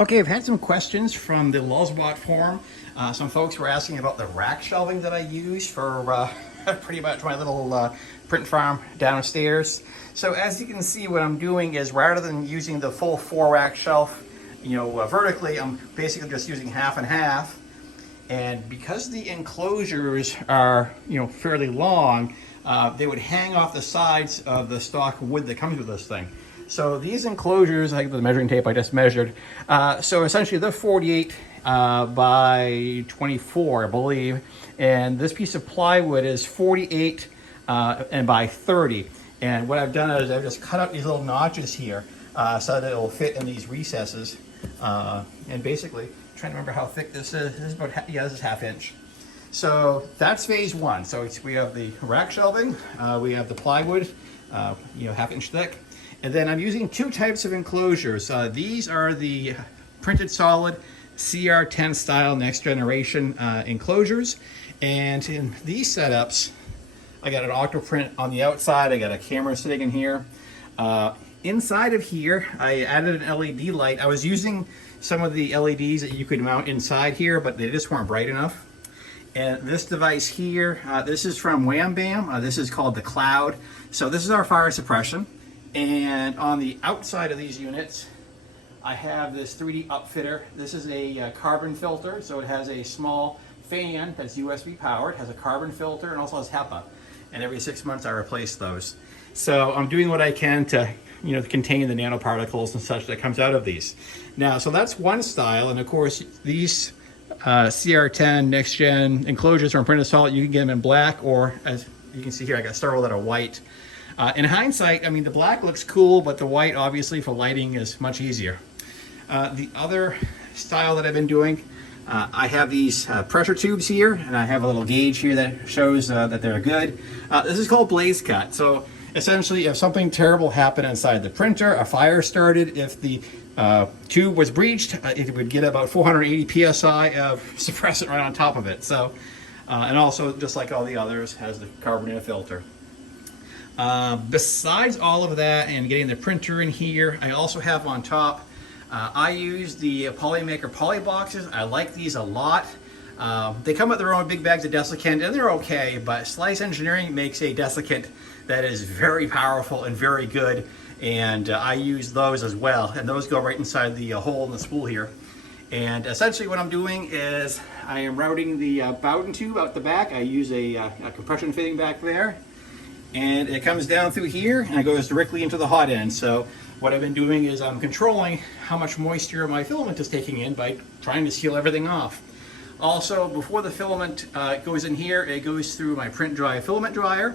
Okay, I've had some questions from the Lulzbot Forum. Some folks were asking about the rack shelving that I use for pretty much my little print farm downstairs. So as you can see, what I'm doing is rather than using the full 4-rack shelf, vertically, I'm basically just using half and half. And because the enclosures are, fairly long, they would hang off the sides of the stock wood that comes with this thing. So these enclosures, like the measuring tape I just measured, so essentially they're 48 by 24, I believe. And this piece of plywood is 48 and by 30. And what I've done is I've just cut out these little notches here so that it'll fit in these recesses. And basically, I'm trying to remember how thick this is. This is about, this is ½ inch. So that's phase one. So we have the rack shelving, we have the plywood, ½ inch thick. And then I'm using two types of enclosures. These are the printed solid CR10 style next generation enclosures. And in these setups, I got an octo print on the outside. I got a camera sitting in here. Inside of here, I added an LED light. I was using some of the LEDs that you could mount inside here, but they just weren't bright enough. And this device here, this is from Wham Bam. This is called the Cloud. So this is our fire suppression. And on the outside of these units, I have this 3D Upfitter. This is a carbon filter, so it has a small fan that's USB powered, has a carbon filter, and also has HEPA. And every 6 months I replace those. So I'm doing what I can to, contain the nanoparticles and such that comes out of these. Now, so that's one style, and of course these CR10 Next Gen Enclosures from printed solid, you can get them in black, or as you can see here, I got several that are white. In hindsight, the black looks cool, but the white, obviously, for lighting is much easier. The other style that I've been doing, I have these pressure tubes here, and I have a little gauge here that shows that they're good. This is called BlazeCut. So essentially, if something terrible happened inside the printer, a fire started, if the tube was breached, it would get about 480 psi of suppressant right on top of it. So, and also, just like all the others, has the carbon air filter. Besides all of that and getting the printer in here, I also have on top, I use the Polymaker PolyBoxes. I like these a lot. They come with their own big bags of desiccant, and they're okay, but Slice Engineering makes a desiccant that is very powerful and very good, and I use those as well, and those go right inside the hole in the spool here. And essentially what I'm doing is I am routing the Bowden tube out the back. I use a compression fitting back there. And it comes down through here and it goes directly into the hot end. So what I've been doing is I'm controlling how much moisture my filament is taking in by trying to seal everything off. Also, before the filament goes in here, it goes through my PrintDry filament dryer.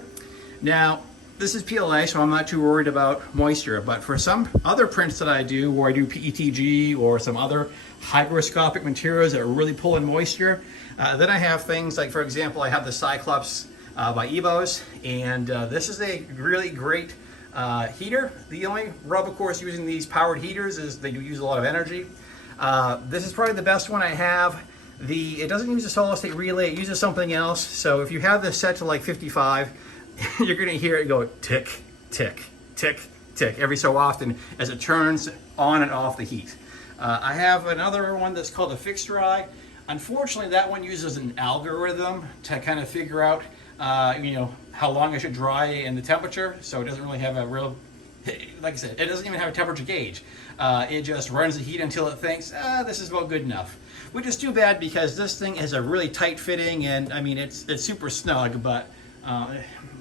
Now, this is PLA, so I'm not too worried about moisture, but for some other prints that I do, where I do PETG or some other hygroscopic materials that really pull in moisture, then I have things like, for example, I have the Cyclopes by EIBOS, and this is a really great heater. The only rub, of course, using these powered heaters is they do use a lot of energy. This is probably the best one I have. It doesn't use a solid state relay, it uses something else. So if you have this set to like 55, you're gonna hear it go tick, tick, tick, tick every so often as it turns on and off the heat. I have another one that's called a fixed dry. Unfortunately, that one uses an algorithm to kind of figure out how long I should dry and the temperature, so it doesn't really have a real, like I said, it doesn't even have a temperature gauge. It just runs the heat until it thinks, this is about good enough. Which is too bad because this thing is a really tight fitting, and it's super snug, but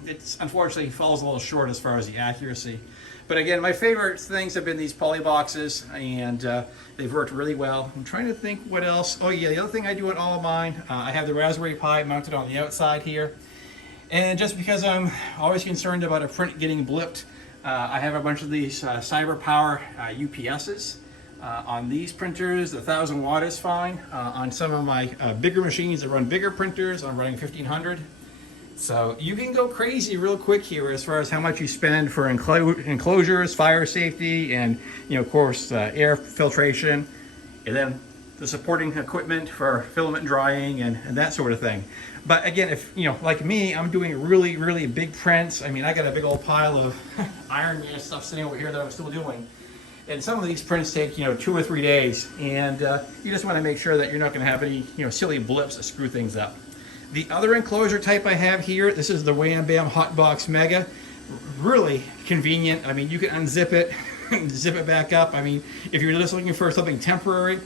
it's unfortunately falls a little short as far as the accuracy. But again, my favorite things have been these PolyBoxes, and they've worked really well. I'm trying to think what else. Oh yeah, the other thing I do in all of mine, I have the Raspberry Pi mounted on the outside here. And just because I'm always concerned about a print getting blipped, I have a bunch of these CyberPower UPSs. On these printers, 1,000 watt is fine. On some of my bigger machines that run bigger printers, I'm running 1,500. So you can go crazy real quick here as far as how much you spend for enclosures, fire safety, and of course air filtration, and then the supporting equipment for filament drying and that sort of thing. But again, if like me, I'm doing really, really big prints. I got a big old pile of Iron Man stuff sitting over here that I'm still doing. And some of these prints take, 2 or 3 days, and you just want to make sure that you're not going to have any, silly blips that screw things up. The other enclosure type I have here, this is the Wham Bam Hotbox Mega. Really convenient. I mean, you can unzip it and zip it back up. I mean, if you're just looking for something temporary,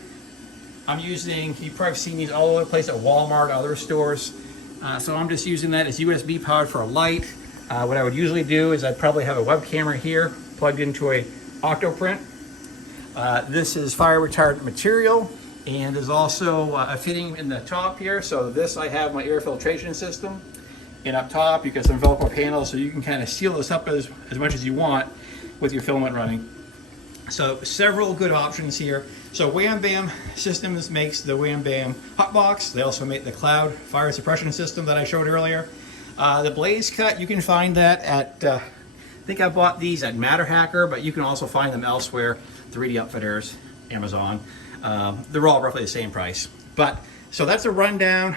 I'm using, you've probably seen these all over the place at Walmart, other stores. So I'm just using that as USB powered for a light. What I would usually do is I'd probably have a web camera here plugged into a Octoprint. This is fire retardant material, and there's also a fitting in the top here. So this, I have my air filtration system, and up top you got some Velcro panels, so you can kind of seal this up as much as you want with your filament running. So several good options here. So Wham Bam Systems makes the Wham Bam Hotbox. They also make the cloud fire suppression system that I showed earlier. The BlazeCut, you can find that at, I think I bought these at Matter Hacker, but you can also find them elsewhere, 3D Upfitters, Amazon. They're all roughly the same price. But, so that's a rundown.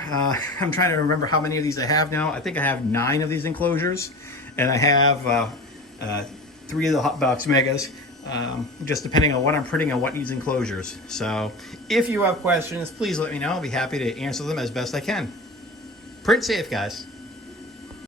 I'm trying to remember how many of these I have now. I think I have 9 of these enclosures, and I have 3 of the Hotbox Megas, just depending on what I'm printing and what needs enclosures. So if you have questions, please let me know. I'll be happy to answer them as best I can. Print safe, guys.